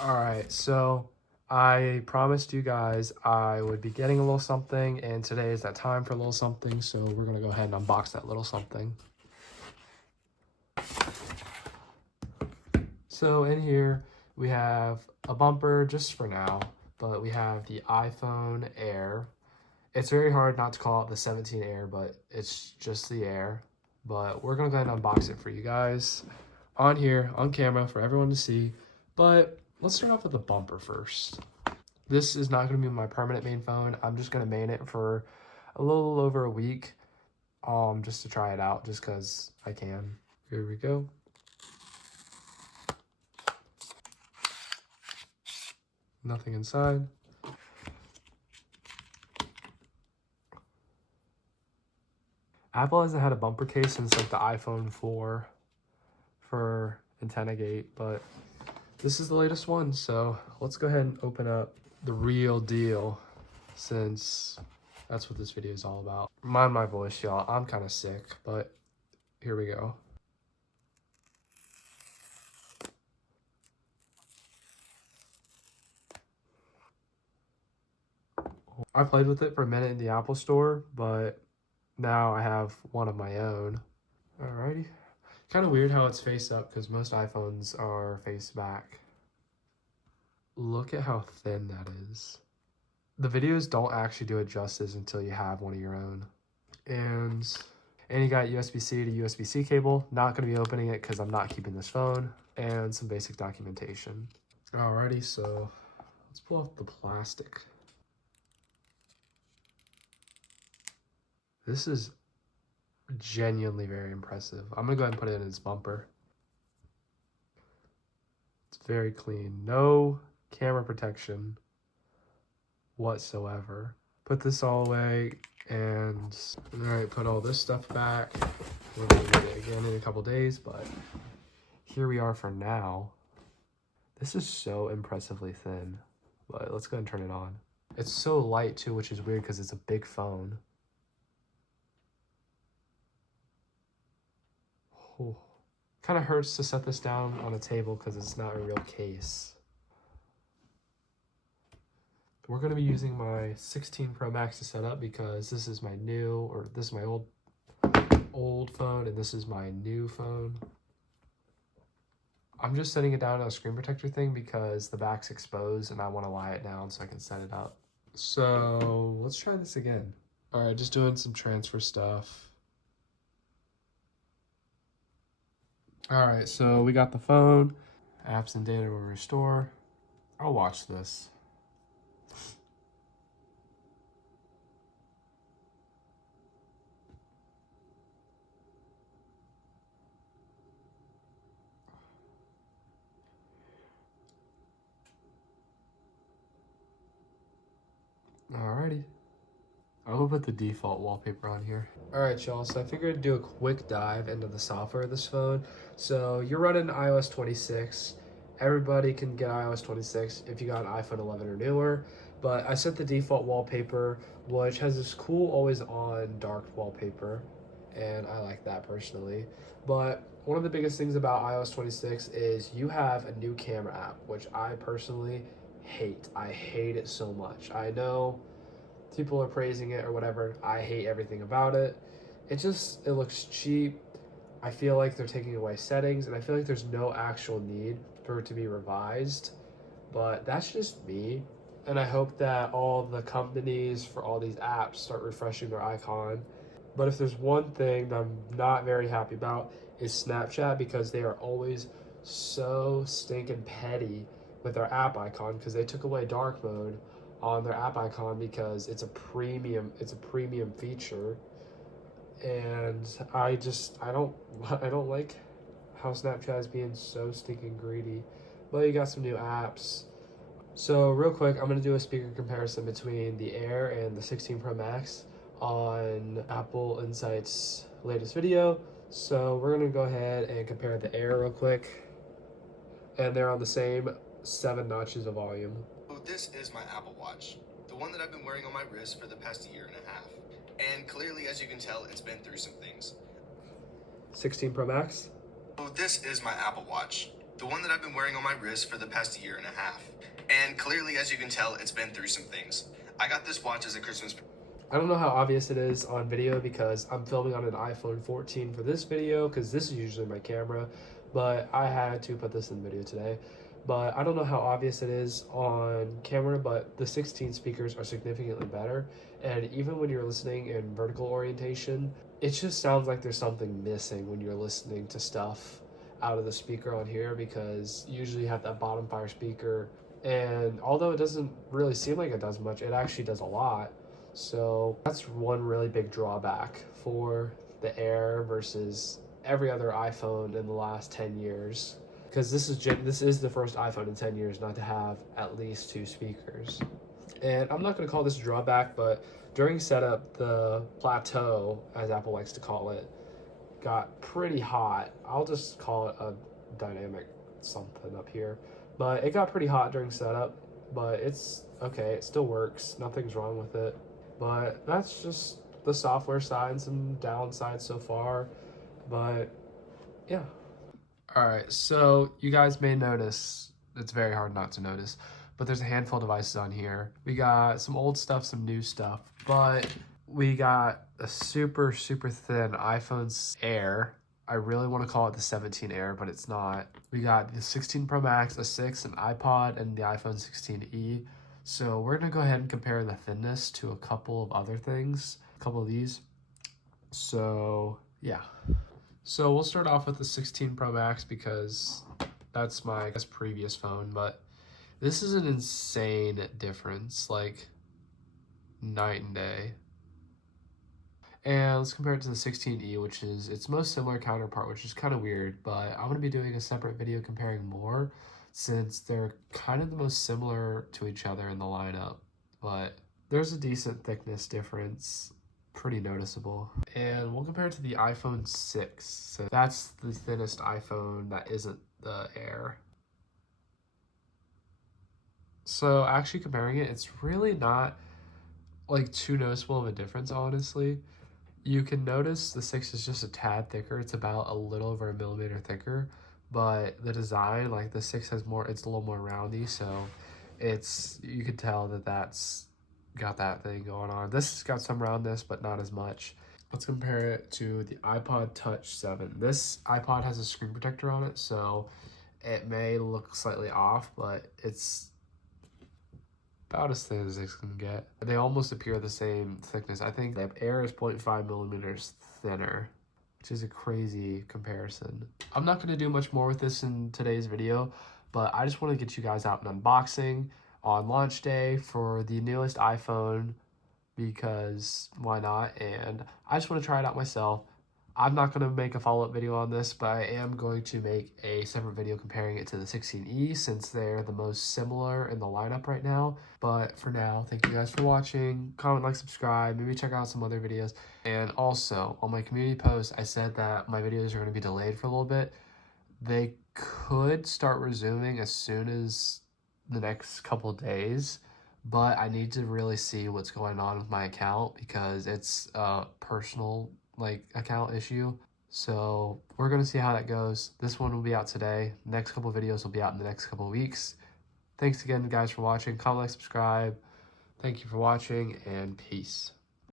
All right, so I promised you guys I would be getting a little something, and today is that time for a little something, so we're gonna go ahead and unbox that little something. So in here, we have a bumper just for now, but we have the iPhone Air. It's very hard not to call it the 17 Air, but it's just the Air. But we're gonna go ahead and unbox it for you guys on here, on camera, for everyone to see. But let's start off with the bumper first. This is not going to be my permanent main phone. I'm just going to main it for a little over a week, just to try it out, just because I can. Here we go. Nothing inside. Apple hasn't had a bumper case since like the iPhone 4 for antenna gate, but this is the latest one. So let's go ahead and open up the real deal, since that's what this video is all about. Mind my voice, y'all. I'm kind of sick, but here we go. I played with it for a minute in the Apple store, but now I have one of my own. Alrighty. Kind of weird how it's face up because most iPhones are face back. Look at how thin that is. The videos don't actually do it justice until you have one of your own. And you got USB-C to USB-C cable. Not going to be opening it because I'm not keeping this phone. And some basic documentation. Alrighty, so let's pull off the plastic. This is genuinely very impressive. I'm gonna go ahead and put it in its bumper. It's very clean. No camera protection whatsoever. Put this all away and all right, put all this stuff back. We're gonna get it again in a couple days, but here we are for now. This is so impressively thin, but let's go ahead and turn it on. It's so light too, which is weird because it's a big phone. Oh. Kind of hurts to set this down on a table because it's not a real case. We're going to be using my 16 Pro Max to set up because this is my new, or this is my old phone, and this is my new phone. I'm just setting it down on a screen protector thing because the back's exposed and I want to lie it down so I can set it up. So let's try this again. All right, just doing some transfer stuff. All right, so we got the phone. Apps and data will restore. I'll watch this. Alrighty. I will put the default wallpaper on here. Alright, y'all, so I figured I'd do a quick dive into the software of this phone. So you're running iOS 26. Everybody can get iOS 26 if you got an iPhone 11 or newer. But I set the default wallpaper, which has this cool always on dark wallpaper. And I like that personally. But one of the biggest things about iOS 26 is you have a new camera app, which I personally hate. I hate it so much. I know people are praising it or whatever. I hate everything about it. It looks cheap. I feel like they're taking away settings, and I feel like there's no actual need for it to be revised. But that's just me. And I hope that all the companies for all these apps start refreshing their icon. But if there's one thing that I'm not very happy about, is Snapchat, because they are always so stinking petty with their app icon because they took away dark mode on their app icon because it's a premium feature. And I don't like how Snapchat is being so stinking greedy. But you got some new apps. So real quick, I'm going to do a speaker comparison between the Air and the 16 Pro Max on Apple Insight's latest video. So we're going to go ahead and compare the Air real quick. And they're on the same 7 notches of volume. So this is my Apple Watch, the one that I've been wearing on my wrist for the past year and a half. And clearly, as you can tell, it's been through some things. 16 Pro Max. So this is my Apple Watch. The one that I've been wearing on my wrist for the past year and a half. And clearly, as you can tell, it's been through some things. I got this watch as a Christmas. I don't know how obvious it is on video because I'm filming on an iPhone 14 for this video because this is usually my camera, but I had to put this in the video today. But I don't know how obvious it is on camera, but the 16 speakers are significantly better. And even when you're listening in vertical orientation, it just sounds like there's something missing when you're listening to stuff out of the speaker on here, because usually you have that bottom fire speaker. And although it doesn't really seem like it does much, it actually does a lot. So that's one really big drawback for the Air versus every other iPhone in the last 10 years. Because this is the first iPhone in 10 years not to have at least 2 speakers. And I'm not going to call this a drawback, but during setup, the plateau, as Apple likes to call it, got pretty hot. I'll just call it a dynamic something up here. But it got pretty hot during setup, but it's okay. It still works. Nothing's wrong with it. But that's just the software side and some downsides so far. But yeah. All right, so you guys may notice, it's very hard not to notice, but there's a handful of devices on here. We got some old stuff, some new stuff, but we got a super, super thin iPhone Air. I really want to call it the 17 Air, but it's not. We got the 16 Pro Max, a 6, an iPod, and the iPhone 16e. So we're going to go ahead and compare the thinness to a couple of other things, a couple of these. So yeah. So we'll start off with the 16 Pro Max because that's my previous phone, but this is an insane difference, like night and day. And let's compare it to the 16e, which is its most similar counterpart, which is kind of weird, but I'm going to be doing a separate video comparing more since they're kind of the most similar to each other in the lineup, but there's a decent thickness difference. Pretty noticeable. And we'll compare it to the iPhone 6. So that's the thinnest iPhone that isn't the Air. So actually comparing it, it's really not like too noticeable of a difference, honestly. You can notice the 6 is just a tad thicker. It's about a little over a millimeter thicker, but the design, like the 6 has more, it's a little more roundy, so you could tell that that's got that thing going on. This has got some roundness, but not as much. Let's compare it to the iPod Touch 7. This iPod has a screen protector on it, so it may look slightly off, but it's about as thin as it can get. They almost appear the same thickness. I think the Air is 0.5 millimeters thinner, which is a crazy comparison. I'm not going to do much more with this in today's video, but I just want to get you guys out an unboxing on launch day for the newest iPhone, because why not? And I just want to try it out myself. I'm not going to make a follow-up video on this, but I am going to make a separate video comparing it to the 16e since they're the most similar in the lineup right now. But for now, thank you guys for watching. Comment, like, subscribe, maybe check out some other videos. And also, on my community post, I said that my videos are going to be delayed for a little bit. They could start resuming as soon as the next couple days, but I need to really see what's going on with my account because it's a personal account issue. So we're gonna see how that goes. This one will be out today. Next couple videos will be out in the next couple weeks. Thanks again, guys, for watching. Comment, like, subscribe. Thank you for watching, and peace.